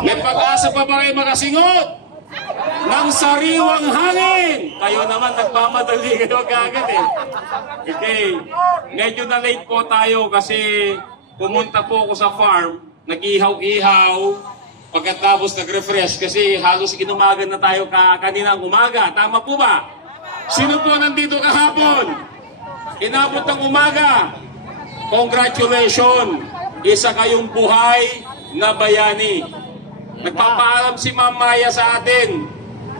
May pag-asa pa ba kayo makasingot ng sariwang hangin? Kayo naman, nagmamadali kayo kagad eh. Okay, medyo na late po tayo kasi pumunta po ako sa farm, nag-ihaw-ihaw, pagkatapos nag-refresh kasi halos inumagan na tayo kaninang umaga. Tama po ba? Sino po nandito kahapon? Inabot ng umaga. Congratulations! Isa kayong buhay na bayani. Nagpapaalam si Ma'am Maya sa atin.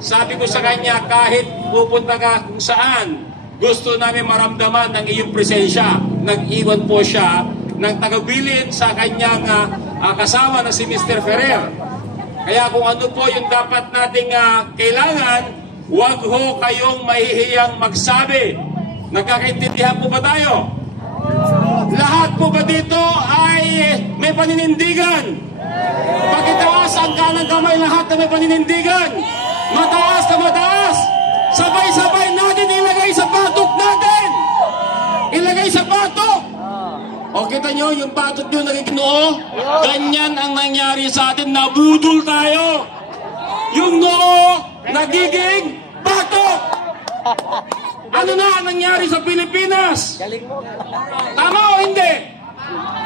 Sabi ko sa kanya, kahit pupunta ka kung saan, gusto namin maramdaman ng iyong presensya. Nag-iwan po siya ng tagabilin sa kanyang kasama na si Mr. Ferrer. Kaya kung ano po yung dapat nating kailangan, huwag ho kayong mahihiyang magsabi. Nagkakaintindihan po ba tayo? Lahat po ba dito ay may paninindigan? Pagitaas ang kanang kamay, lahat na may paninindigan. Mataas na mataas. Sabay-sabay natin ilagay sa batok natin. Ilagay sa batok. O kita nyo, yung batok nyo naging noo. Ganyan ang nangyari sa atin. Nabudol tayo. Yung noo nagiging batok. Ano na ang nangyari sa Pilipinas? Tama o hindi?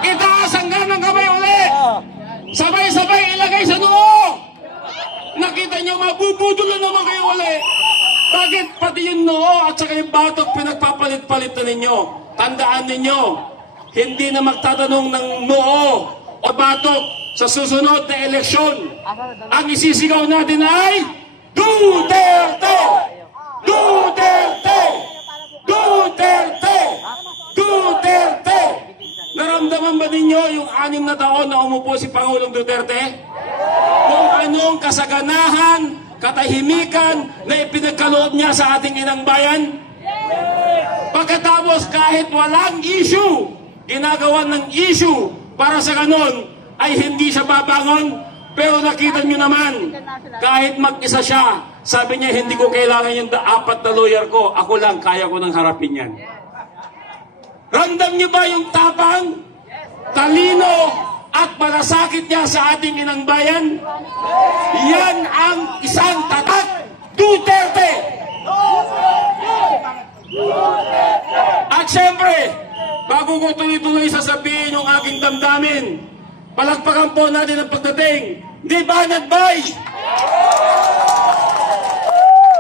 Itaas ang ganang kamay ulit. Sabay-sabay ilagay sa noo. Nakita nyo, mabubudol na naman kayo ulit. Bakit pati yung noo at saka yung batok pinagpapalit-palit na ninyo? Tandaan ninyo, hindi na magtatanong ng noo o batok sa susunod na eleksyon. Ang isisigaw natin ay Duterte! Duterte! Duterte! Duterte! Naramdaman ba ninyo yung 6 na taon na umupo si Pangulong Duterte? Kung anong kasaganahan, katahimikan na ipinagkaloob niya sa ating inang bayan? Pagkatapos kahit walang issue, ginagawa ng issue para sa ganon, ay hindi siya babangon. Pero nakita nyo naman, kahit mag-isa siya, sabi niya, hindi ko kailangan yung 4 na lawyer ko. Ako lang, kaya ko nang harapin yan. Ramdam niyo ba yung tapang, talino, at malasakit niya sa ating inang bayan? Yan ang isang tatak, Duterte! At syempre, bago ko tuloy-tuloy sasabihin yung aking damdamin, palakpakan po natin ang pagdating ni Banat Bay!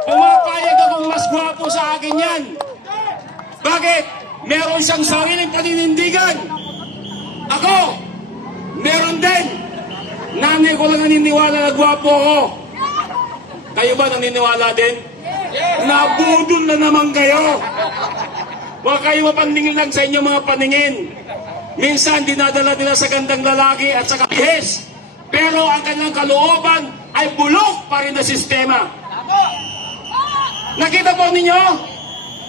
Pumapayag akong mas gwapo sa akin yan. Bakit? Meron siyang sariling paninindigan. Ako, meron din. Nanay ko lang naniniwala na gwapo ako. Kayo ba naniniwala din? Nabudol na naman kayo. Huwag kayo mapandingin lang sa inyong mga paningin. Minsan dinadala nila sa gandang lalaki at sa kabihis. Pero ang kanilang kalooban ay bulok pa rin na sistema. Nakita po ninyo?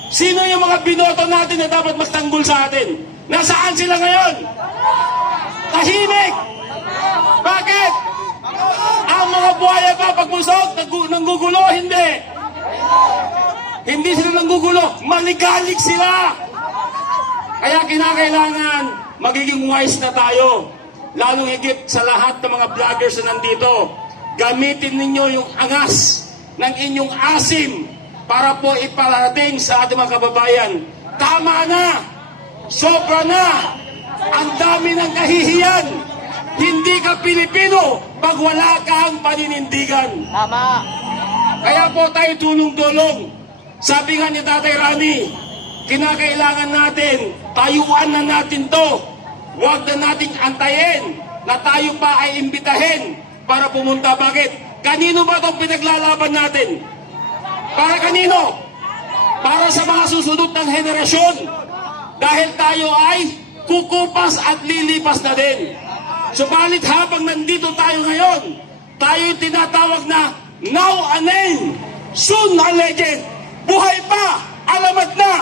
Sino yung mga binoto natin na dapat magtanggol sa atin? Nasaan sila ngayon? Tahimik! Bakit? Ang mga buhaya ba pagmusok, nanggugulo? Hindi. Hindi sila nanggugulo. Maligalig sila. Kaya kinakailangan magiging wise na tayo. Lalong higit sa lahat ng mga vloggers na nandito. Gamitin ninyo yung angas ng inyong asim para po iparating sa ating mga kababayan. Tama na! Sobra na! Ang dami ng kahihiyan! Hindi ka Pilipino pag wala kang paninindigan. Tama! Kaya po tayo tulong-tulong. Sabi nga ni Tatay Rani, kinakailangan natin, tayuan na natin to. Huwag na nating antayin na tayo pa ay imbitahin para pumunta. Bakit? Kanino ba itong pinaglalaban natin? Para kanino? Para sa mga susunod ng henerasyon. Dahil tayo ay kukupas at lilipas na din. Subalit habang nandito tayo ngayon, tayo tinatawag na now a name, soon a legend. Buhay pa, alamat na.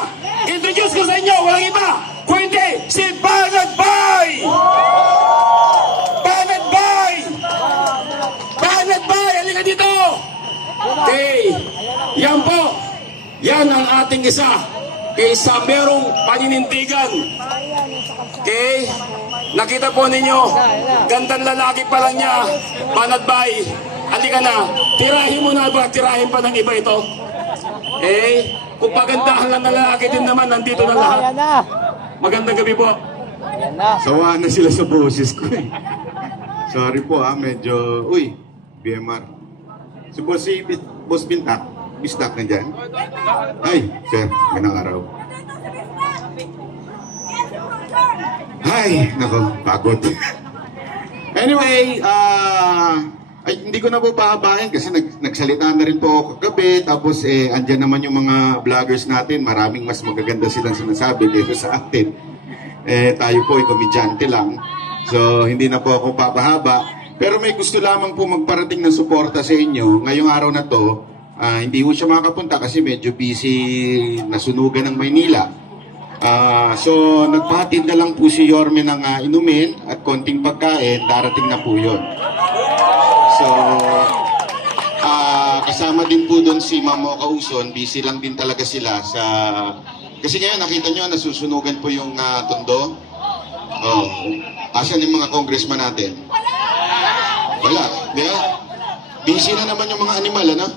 Introduce ko sa inyo, walang iba, kundi si Banat Bay! Banat Bay! Banat Bay, halika dito! Okay, yan po. Yan ang ating isa. Kaysa merong paninindigan. Okay? Nakita po ninyo, gandang lalaki pa lang niya, Banatbay. Halika na, tirahin mo na ba, tirahin pa ng iba ito? Eh, kung pagandahan lang na lalaki din naman, nandito na lahat. Magandang gabi po. Sawa na sila sa boses ko eh. Sorry po medyo... Uy, BMR. Si Boss Bintak, Bistak na dyan. Ay, sir, ganang araw. Ay, nako, pagod. Anyway, ay, hindi ko na po pahabain kasi nagsalita na rin po ako kagabi. Tapos andyan naman yung mga vloggers natin. Maraming mas magaganda silang sinasabi kaysa sa atin. Tayo po ay komedyante lang. So, hindi na po ako papahaba. Pero may gusto lamang po magparating ng suporta sa inyo. Ngayong araw na to, hindi po siya makapunta kasi medyo busy nasunugan ng Maynila. So, nagpahatid na lang po si Yorme ng inumin at konting pagkain. Darating na po yun. So, kasama din po doon si Mamo Kauson. Busy lang din talaga sila sa... Kasi ngayon, nakita nyo, nasusunugan po yung Tondo. Oh. Asan yung mga congressman natin? Wala. Di ba? Busy na naman yung mga animal, ano?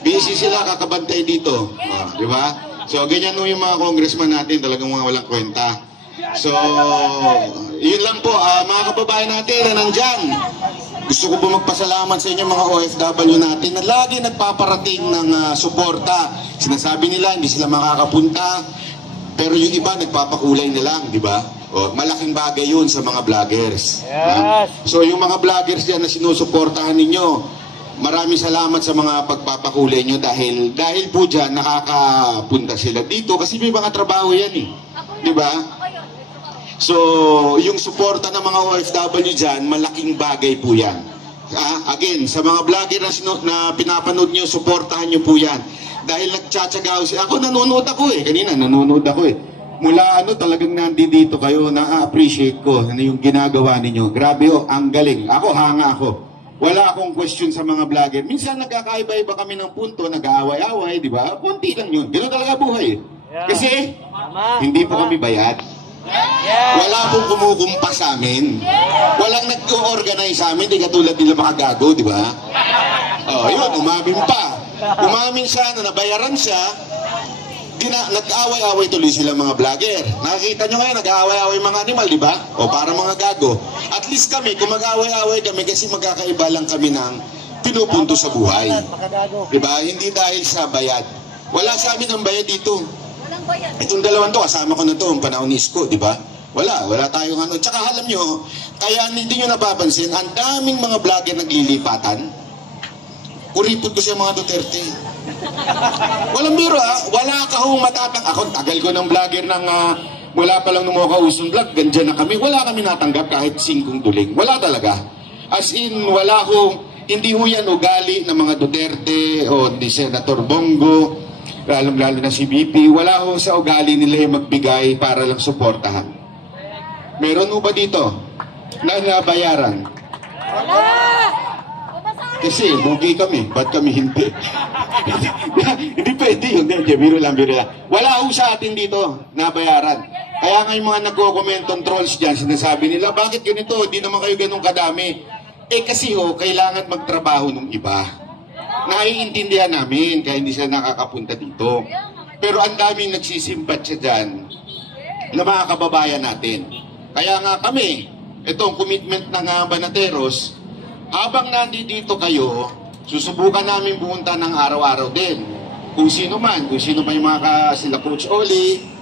Busy sila kakabantay dito. Di ba? So, ganyan yung mga congressman natin, talagang mga walang kwenta. So, yun lang po, mga kababayan natin na nandyan. Gusto ko po magpasalamat sa inyo mga OFW natin na lagi nagpaparating ng suporta. Sinasabi nila hindi sila makakapunta, pero yung iba nagpapakulay na lang, di ba? Malaking bagay yun sa mga vloggers. Yes. So yung mga vloggers dyan na sinusuportahan ninyo, maraming salamat sa mga pagpapakulay nyo dahil po dyan nakakapunta sila dito kasi may mga trabaho yan eh. Di ba? So, yung suporta ng mga OFW dyan, malaking bagay po yan. Again, sa mga vlogger na pinapanood nyo, suportahan nyo po yan. Dahil nagtsatsaga ako nanonood ako eh. Kanina nanonood ako eh. Mula talagang nandito kayo, na-appreciate ko ano yung ginagawa ninyo. Grabe ang galing. Ako, hanga ako. Wala akong question sa mga vlogger. Minsan nagkakaiba-iba kami ng punto, nag-aaway-away, di ba? Kunti lang yun. Ganun talaga buhay. Kasi, hindi po kami bayad. Wala pong kumukumpa sa amin. Walang nag-organize sa amin, di katulad nila makagago, di ba? Yun, umamin pa. Umamin siya na nabayaran siya, nag-away-away tuloy sila mga vlogger. Nakikita nyo ngayon, nag-away-away mga animal, di ba? O para mga gago. At least kami, kung mag-away-away kami, kasi magkakaiba lang kami ng pinupunto sa buhay. Di ba? Hindi dahil sa bayad. Wala sa amin ang bayad dito. Itong dalawang to, kasama ko na to, ang panahon ni Isko, di ba? Wala tayong ano. Tsaka alam nyo, kaya hindi nyo napapansin, ang daming mga vlogger naglilipatan. Kuripot ko siya mga Duterte. Walang biro wala ka hong matatang. Ako, tagal ko ng vlogger ng wala pa lang nung mga kausong vlog, ganyan na kami. Wala kami natanggap kahit 5 duling. Wala talaga. As in, wala hong, hindi ho yan ugali ng mga Duterte o ni Senator Bongo, lalo na si BP. Wala ho sa ugali nila yung magbigay para lang suportahan. Meron ho ba dito na nabayaran? Wala! Kasi lugi kami, ba't kami hindi? Hindi pwede yun. Biro lang. Wala ho sa atin dito nabayaran. Kaya nga yung mga nagko-comment on trolls dyan, sinasabi nila, bakit ganito? Hindi naman kayo ganun kadami. Kasi kailangan magtrabaho ng iba. Naiintindihan namin, kaya hindi sila nakakapunta dito. Pero ang daming nagsisimpat siya dyan na mga kababayan natin. Kaya nga kami, itong commitment ng Banateros, habang nandito kayo, susubukan namin pumunta ng araw-araw din. Kung sino man yung mga sila Coach Oli.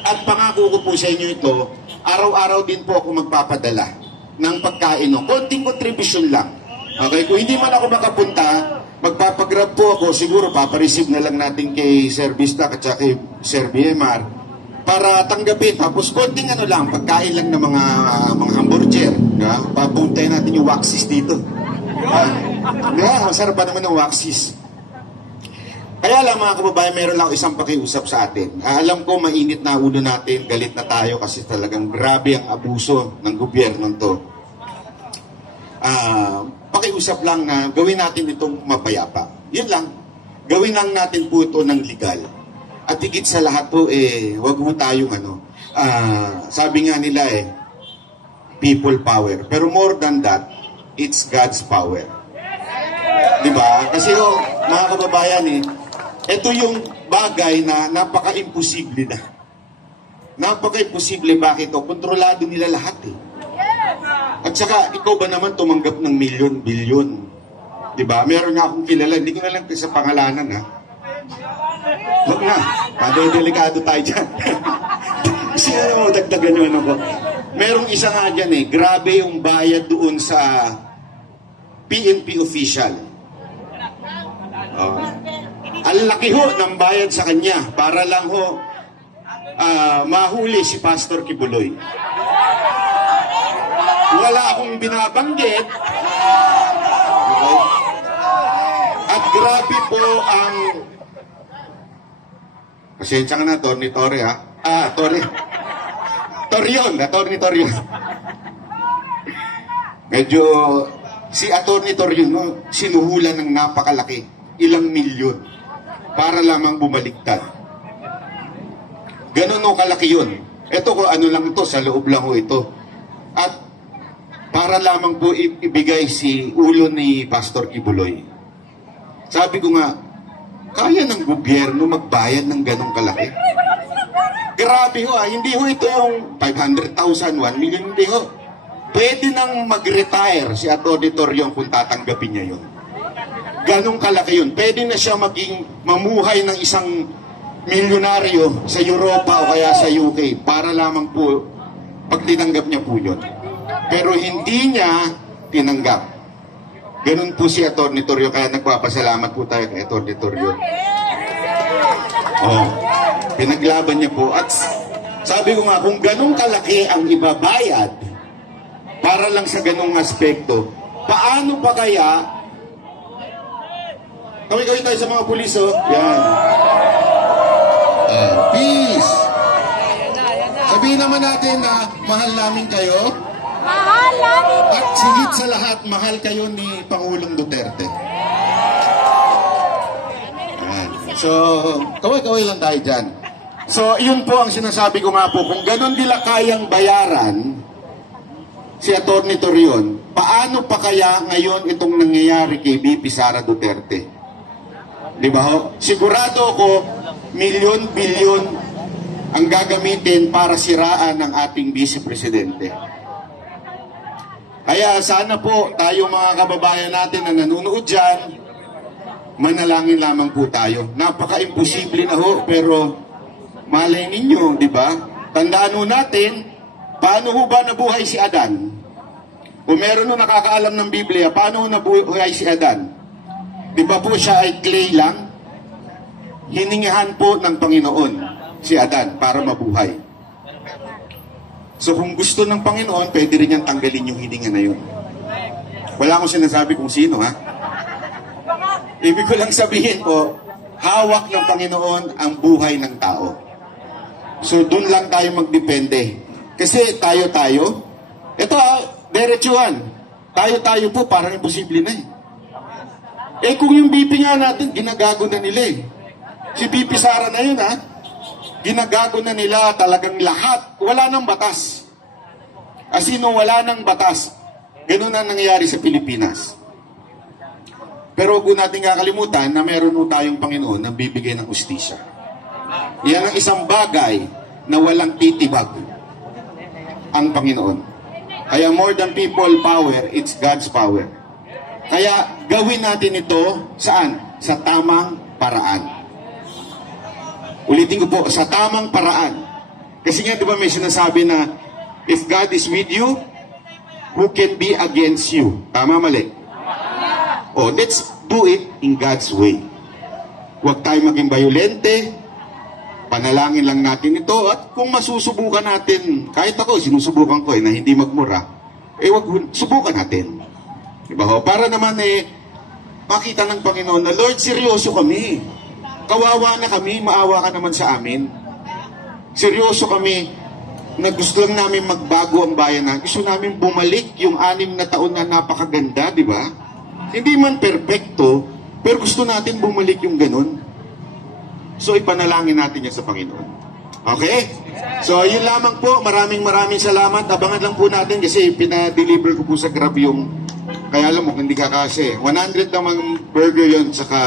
At pangako ko po sa inyo ito, araw-araw din po ako magpapadala ng pagkain. Konting contribution lang. Okay, kung hindi man ako makapunta, magpapagrab po ako, siguro papareceive na lang natin kay Sir Vista at kay Sir BMR para tanggapin. Tapos konting pagkain lang ng mga hamburger. Papuntay natin yung waxis dito. Masarap pa naman ng waxis. Kaya lang mga kababayan, meron lang isang pakiusap sa atin. Alam ko mainit na ulo natin, galit na tayo kasi talagang grabe ang abuso ng gobyerno to. Pakiusap lang na gawin natin itong mapayapa. Yun lang. Gawin lang natin po ito ng legal. At higit sa lahat po, wag mo tayong sabi nga nila people power. Pero more than that, it's God's power. Diba? Kasi mga kababayan ito yung bagay na napaka-imposible na. Napaka-imposible. Bakit? Kontrolado nila lahat At saka, ikaw ba naman tumanggap ng milyon, bilyon? Diba? Meron nga akong kilala, hindi ko na lang sa pangalanan Huwag na, delikado tayo dyan. Sino mo, dagdagan nyo ko. Merong isa nga dyan grabe yung bayad doon sa PNP official. Ang laki ng bayad sa kanya para lang mahuli si Pastor Kibuloy. Wala akong binabanggit. Okay? At grabe po ang... Pasensya ka na, Atty. Torre, Atty. Torion. Medyo... Si Atty. Torion, sinuhulan ng napakalaki. Ilang milyon. Para lamang bumaliktad. Ganun kalaki yun. Ito lang ito, sa loob lang ito. At para lamang po ibigay si ulo ni Pastor Kibuloy. Sabi ko nga, kaya ng gobyerno magbayad ng ganong kalaki? Grabe hindi ito yung 500,000, 1 million, hindi Pwede nang mag-retire si Atty. Torion kung tatanggapin niya yun. Ganong kalaki yun. Pwede na siya mamuhay ng isang milyonaryo sa Europa o kaya sa UK para lamang po pag tinanggap niya po yun. Pero hindi niya tinanggap. Ganun po si Atty. Torion. Kaya nagpapasalamat po tayo kay Atty. Torion. Pinaglaban niya po. At sabi ko nga, kung ganun kalaki ang ibabayad para lang sa ganung aspekto, paano pa kaya kawin tayo sa mga pulis yan. Peace. Sabihin naman natin na mahal namin kayo. Mahal namin kayo. At sigit sa lahat, mahal kayo ni Pangulong Duterte. So, kaway-kaway lang tayo dyan. So, yun po ang sinasabi ko nga po. Kung ganun nila kayang bayaran si Atty. Torion, paano pa kaya ngayon itong nangyayari kay VP Sara Duterte? Diba sigurado ko, milyon, bilyon ang gagamitin para siraan ng ating Vice Presidente. Kaya sana po tayo mga kababayan natin na nanonood dyan, manalangin lamang po tayo. Napaka-imposible na pero malay ninyo, di ba? Tandaan natin, paano ba nabuhay si Adan? Kung meron nakakaalam ng Biblia, paano nabuhay si Adan? Di ba po siya ay clay lang? Hiningihan po ng Panginoon si Adan para mabuhay. So kung gusto ng Panginoon, pwede rin niyang tanggalin yung hininga na yun. Wala akong sinasabi kung sino, Ibig ko lang sabihin po, hawak ng Panginoon ang buhay ng tao. So doon lang tayo magdepende. Kasi tayo, ito diretsuhan. Tayo po, parang imposible na kung yung BP nga natin, ginagago na nila Si BP Sara na yun ginagago na nila talagang lahat. Wala nang batas. Asino wala nang batas. Ganun na nangyayari sa Pilipinas. Pero huwag natin kakalimutan na meron tayong Panginoon na bibigay ng ustisya. Yan ang isang bagay na walang titibag ang Panginoon. Kaya more than people power, it's God's power. Kaya gawin natin ito saan? Sa tamang paraan. Ulitin ko po, sa tamang paraan. Kasi nga, di ba may sinasabi na, if God is with you, who can be against you? Tama, mali? Let's do it in God's way. Huwag tayo maging violente. Panalangin lang natin ito. At kung masusubukan natin, kahit ako, sinusubukan ko na hindi magmura, subukan natin. Diba ho? Para naman makita ng Panginoon na, Lord, seryoso kami. Kawawa na kami, maawa ka naman sa amin. Seryoso kami na gusto lang namin magbago ang bayan na. Gusto namin bumalik yung 6 na taon na napakaganda, di ba? Hindi man perfecto, pero gusto natin bumalik yung ganun. So ipanalangin natin yan sa Panginoon. Okay? So, yun lamang po. Maraming salamat. Abangan lang po natin kasi pinadeliver ko po sa Grab yung, kaya alam mo, hindi kakasya. 100 namang burger yun, saka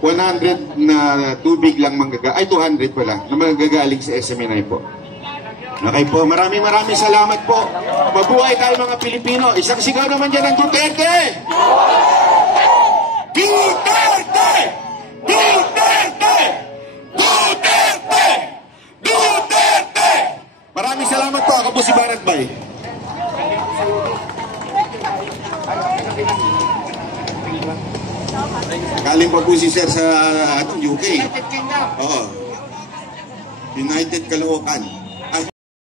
100 na tubig lang ay 200 pala, na manggagaling sa SMNI po. Okay po, maraming salamat po. Mabuhay tayo mga Pilipino. Isang sigaw naman dyan ng Duterte! Duterte! Duterte! Duterte! Duterte! Maraming salamat po. Ako po si Barat Bay. Galing pa po si Sir sa UK. Oo. United Caloocan.